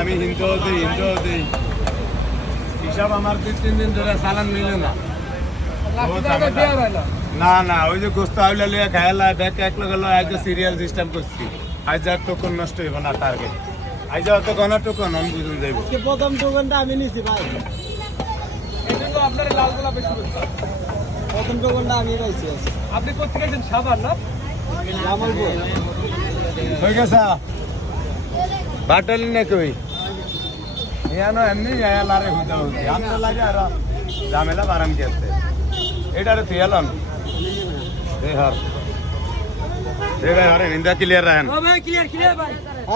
আমি হিন্দু দিই হিসাব আমার 2-3 দিন ধরে চালান মিলে না। না না ওই যে গোস্ত আউলা লিয়ে খাইলা ব্যাগ এক লগে লয় আজ সিরিয়াল সিস্টেম করছি। আজ আর টোকন নষ্ট হইব না টার্গেট। আজ অত ঘন টোকন আমি বুঝুন যাইব। প্রথম টোকনটা আমি নিছি ভাই। এইজন্য আপনার লালগোলা বেশি বলছে। প্রথম টোকনটা আমি পাইছি। আপনি কোথা থেকে গেছেন? সাভার না? জামালপুর। হয়ে গেছে বাটালি না কই ইয়ানো এমনি লারে হুদা হচ্ছে আমরা লাগে আর ঝামেলা বারাম গেছে এটারে তুইলাম দেহার দেখাই আরে নিন্দা ক্লিয়ার রাখেন ও ভাই ক্লিয়ার ভাই।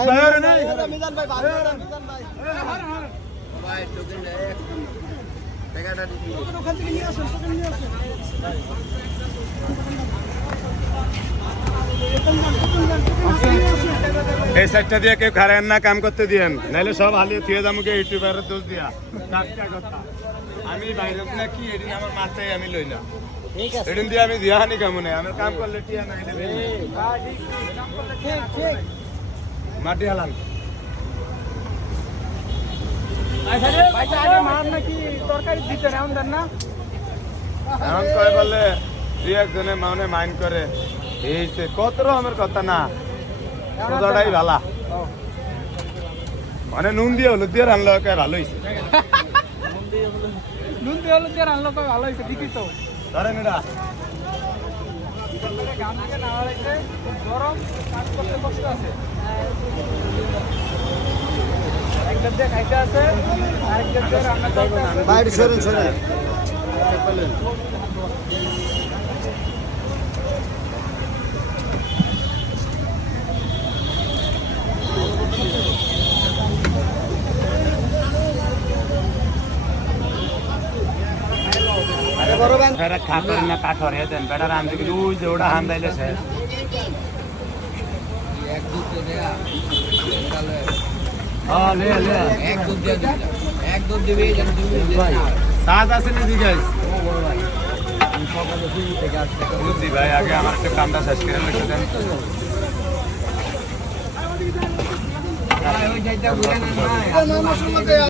বাইরে নাই মিজান ভাই মিজান ভাই। ভাই টোকেন এক টাকাটা দিবি। ওখান থেকে নিয়ে আসুন, টোকেন নিয়ে আসুন। এই সাইডটা দিয়ে কেউ খারেন না কাম করতে দিয়েন নাইলে সব হালিয়ে থিয়ে যামুকে ইউটিউবারের দোষ দিয়া টাটকা কথা আমি বাইরে না কি এদিন আমার মাথায় আমি লই না ঠিক আছে। এদিন দিয়ে আমি দিয়া হানি কামনে আমার কাম করলে টিয়া নাইলে দেন ঠিক। মাটি হালান ভাই আগে মান নাকি তরকারি দিতেন এমন দেন না? এখন কয় বলে দুই একজনে মানে মাইন্ড করে এই সে কত রকমের কথা না কথাটাই ভালা মানে নুন দিয়ে হলুদ দিয়ে রান্না ভালো হয়েছে নুন দিয়ে হলুদ দিয়ে রান্না তো ভালো হয়েছে, দিদি তো। ধরেন এটা গান থেকে না হয়েছে, গরম, কাজ করতে কষ্ট আছে। একদম দিয়ে খাইতে আছে, আরেকদম দিয়ে রান্না করতে আছে। বাইরে সরেন। ফেরা খাটর না কাঠর হে দেন বেটা রান দিকে ওই যে ওটা হান দাইলে শেষ হ্যাঁ লে এক দুধ দিবি ভাই। সাজ আছে না দিগাই বুঝছি ভাই আগে আমার একটা কামটা শেষ করে লিখে দেন ওই যাইতা বুঝেন না।